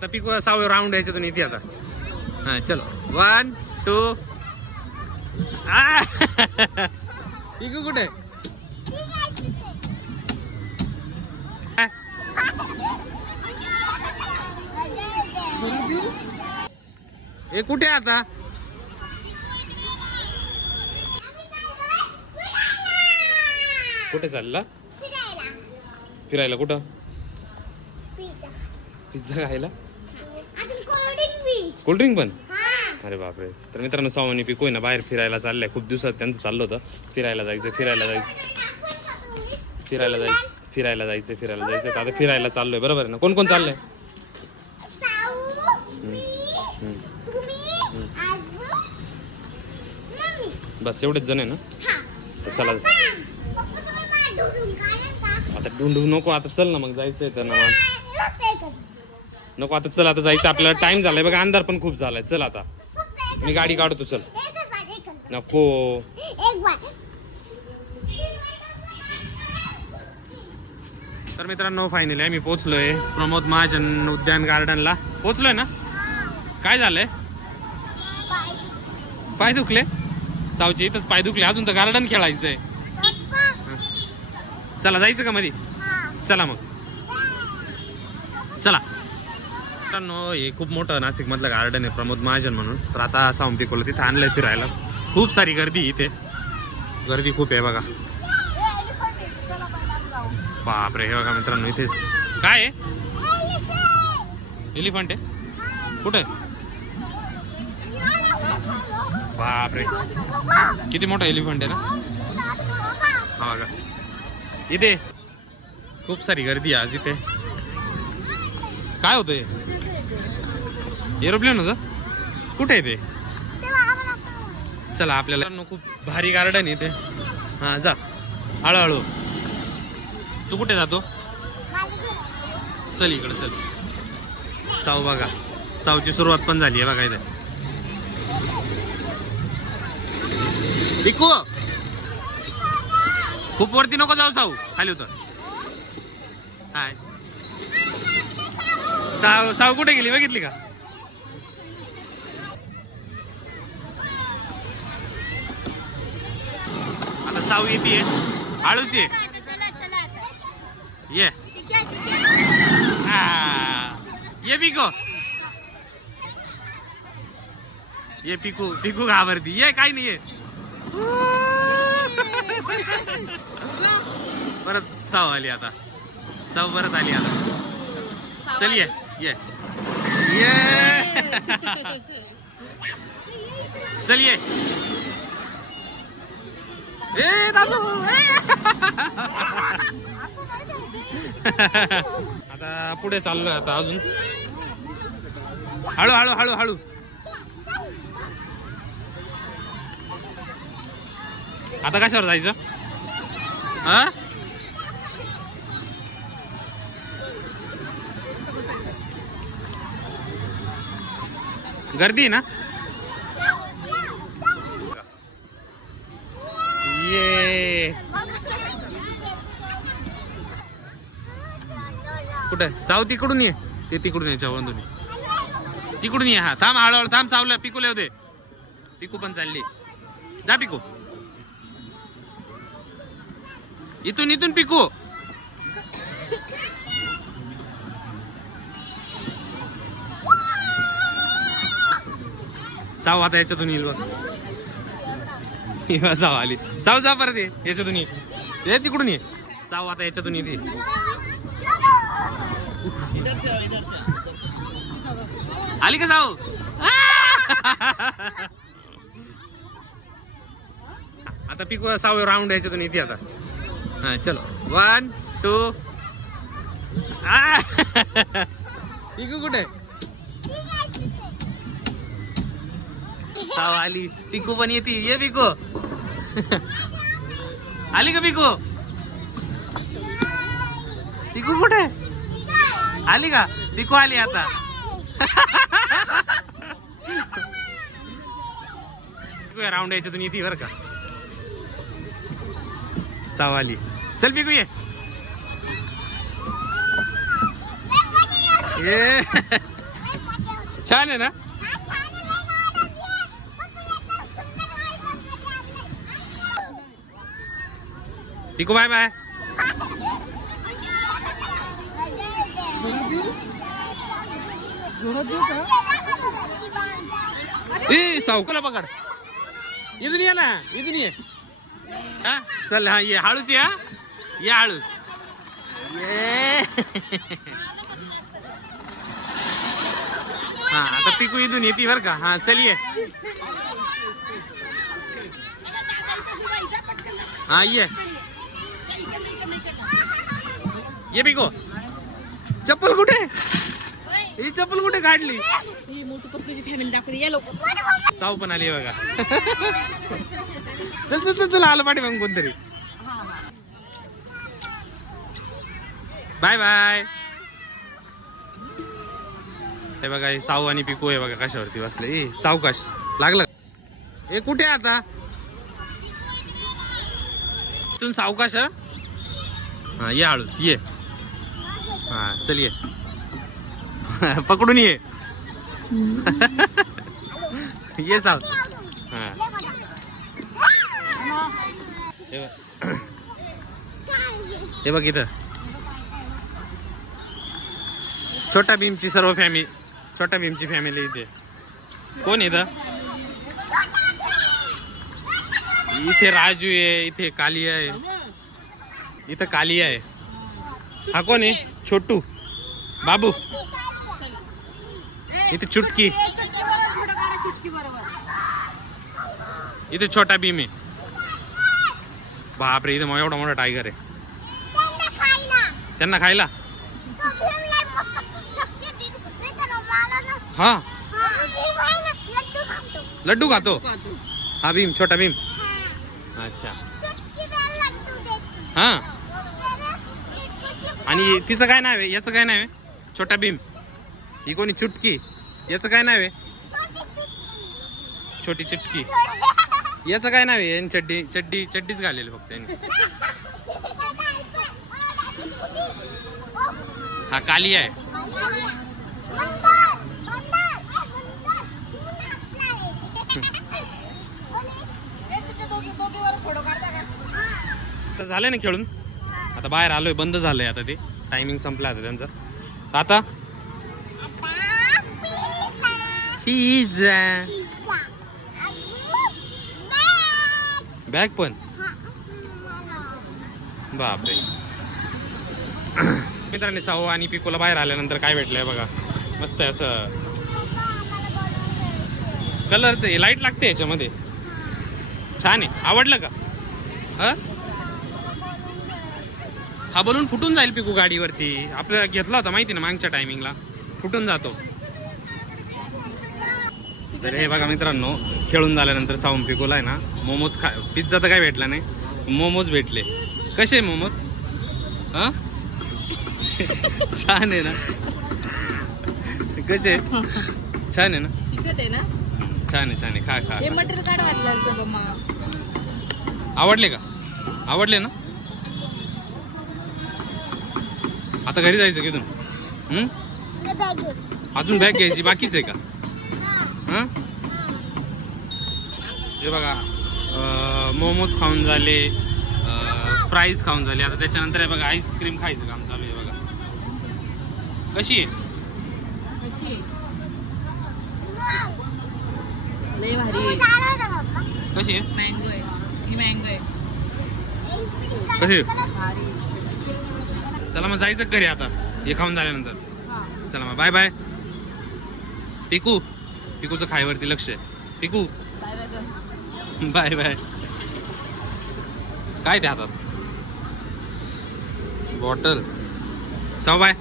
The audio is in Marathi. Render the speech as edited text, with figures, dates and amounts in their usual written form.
आता पिकू 6 राऊंड याच्यातून येते आता. हा चलो 1 2. पिकू कुठे? हे कुठे आता? कुठे चालला? फिरायला कुठं? पिझ्झा खायला? कोल्ड्रिंक पण? अरे बापरे. तर मित्रांनो सावनी पिकू आहे ना बाहेर फिरायला चाललंय. खूप दिवसात त्यांचं चाललं होतं फिरायला जायचं फिरायला जायचं. आता फिरायला चाललोय बरोबर आहे ना? कोण कोण चाललंय? बस एवढेच जण आहे ना? तर चला आता ढूंढू नको. आता चल ना मग जायचंय तर ना. नको आता चल. आता जायचं आपल्याला. टाइम झालाय बघा. अंधार पण खूप झालाय. चल आता मी गाडी काढतो. चल. नको. तर मित्रांनो फायनली आम्ही पोहोचलोय प्रमोद महाजन उद्यान गार्डनला. पोहोचलोय ना? काय झालंय? पाय दुखले? सावचे इथंच पाय दुखले. अजून तर गार्डन खेळायचंय. चला जायचं का मध्ये? चला मग चला. मित्रांनो हे खूप मोठं नाशिक मधलं गार्डन आहे प्रमोद महाजन म्हणून. तर आता सावून पिकवलं तिथे आणलंय फिरायला. खूप सारी गर्दी इथे. गर्दी खूप आहे बघा. बापरे. हे बघा मित्रांनो इथेच काय आहे? एलिफंट आहे? कुठे? बापरे किती मोठा एलिफंट आहे ना. हा बघा इथे खूप सारी गर्दी आहे आज इथे. काय होतंय? एरोप्लेन होतं? कुठे आहे ते? चला आपल्याला खूप भारी गार्डन आहे इथे. हा जा हळूहळू. तू कुठे जातो? चल इकडे चल. साऊ बघा. साऊची सुरुवात पण झाली आहे बघा इथे. पिकू खूप वरती नको जाऊ. साऊ खाली उतर. हाय साऊ कुठे गेली बघितली का? आता साऊ येते हळूच ये. ये पिकू. ये पिकू. पिकू घाबरती. ये काही नाही. ये परत साऊ आली आता. साऊ परत आली आता. चल ये ये ये. चल ये. ए दादू. आता पुढे चाललोय आता अजून. हळू हळू हळू हळू. आता कशावर जायचं? हा गर्दी ना. ये कुठे? साऊ तिकडून ये. ते तिकडून ये. चव्हाणून तिकडून ये. हा थांब हळूहळू थांब. सावलं पिकू लेव दे. पिकू पण चालली. जा पिकू. इथून इथून पिकू. साव आता याच्यातून येईल बघ. साव आली. साव जा परत ये. याच्यातून ये. तिकडून ये. साव आता याच्यातून येते. आली का साऊ? आता पिकू 6 राऊंड याच्यातून येते आता. हा चलो 1 2. पिकू कुठे? साव आली. पिकू पण येते. ये पिकू. आली का पिकू? पिकू कुठे? आली का? पिकू आली आता. राऊंड याच्यातून येते बरं का. साव आली. चल पिकू ये. छान आहे ना. पिकू बाय बाय. ए सावकाला पकड. इथून ये ना, इथून ये. हा चल. हा ये हळूच या. या हळूच. ये. हा आता पिकू इथून येते बर का. हा चल ये. हा ये ये पिकू. चप्पल कुठे. ही चप्पल कुठे काढली. फॅमिली दाखवते या लोक. साऊ पण आली बघा. चल चल चल चल आलं पाठी मग कोणतरी. Bye bye. हे बघा हे साऊ आणि पिकू आहे बघा कशावरती बसले. ए सावकाश लागलं. ए कुठे आता. इथून सावकाश. हा ये हळूच ये. हा चल ये. पकडून ये. ये साव. हा हे बघ इथं छोटा भीमची सर्व फॅमिली. छोटा भीमची फॅमिली इथे. कोण इथं. इथे राजू आहे. इथे कालिया आहे. इथं कालिया आहे. हा कोण आहे. छोटू बाबू. इथे चुटकी. इथे छोटा भीम आहे. बापरे इथे एवढा मोठा टायगर आहे. त्यांना खायला. हा लड्डू खातो. हा भीम छोटा भीम. अच्छा हा. आणि तिचं काय नाव आहे. याचं काय नाव आहे. छोटा भीम. ही कोणी चुटकी. याचं काय नाव आहे. छोटी चुटकी. याचं काय नाव आहे. चड्डी चड्डी चड्डीच घालेली फक्त यांनी. हा काली आहे. झालंय ना खेळून. आता बाहेर आलोय. बंद झालंय आता ते. टायमिंग संपला आता त्यांचा. आता पिझ्झा. बॅग पण. बापरे. मित्रांनी साऊ आणि पिकोला बाहेर आल्यानंतर काय भेटलंय बघा. मस्त आहे असं कलरचं. लाईट लागते याच्यामध्ये. छान आहे. आवडलं का. हा बलून फुटून जाईल पिकू गाडीवरती. आपल्याला घेतला होता माहिती ना मागच्या टायमिंगला. फुटून जातो. तर हे बघा मित्रांनो खेळून झाल्यानंतर साऊन पिकोला आहे ना मोमोज पिझ्झा तर काय भेटला नाही. मोमोज भेटले. कसे मोमोज. हा छान आहे ना. कसे. छान आहे ना. छान आहे छान आहे. खा खा. आवडले का. आवडले ना. आता घरी जायचं की तुम्ही. अजून बॅग घ्यायची बाकीच आहे का. हे बघा मोमोज खाऊन झाले. फ्राईज खाऊन झाले. आता त्याच्यानंतर आहे बघा आईस्क्रीम खायचं काम चालू आहे बघा. कशी आहे. लय भारी आहे. कशी आहे. मँगो आहे. ही मँगो आहे. कशी. चला मग जायचं घरी आता हे खाऊन झाल्यानंतर. चला मग बाय बाय. पिकू. पिकूचं खायवरती लक्ष आहे. पिकू बाय बाय. काय ते हातात. बॉटल. साऊ बाय.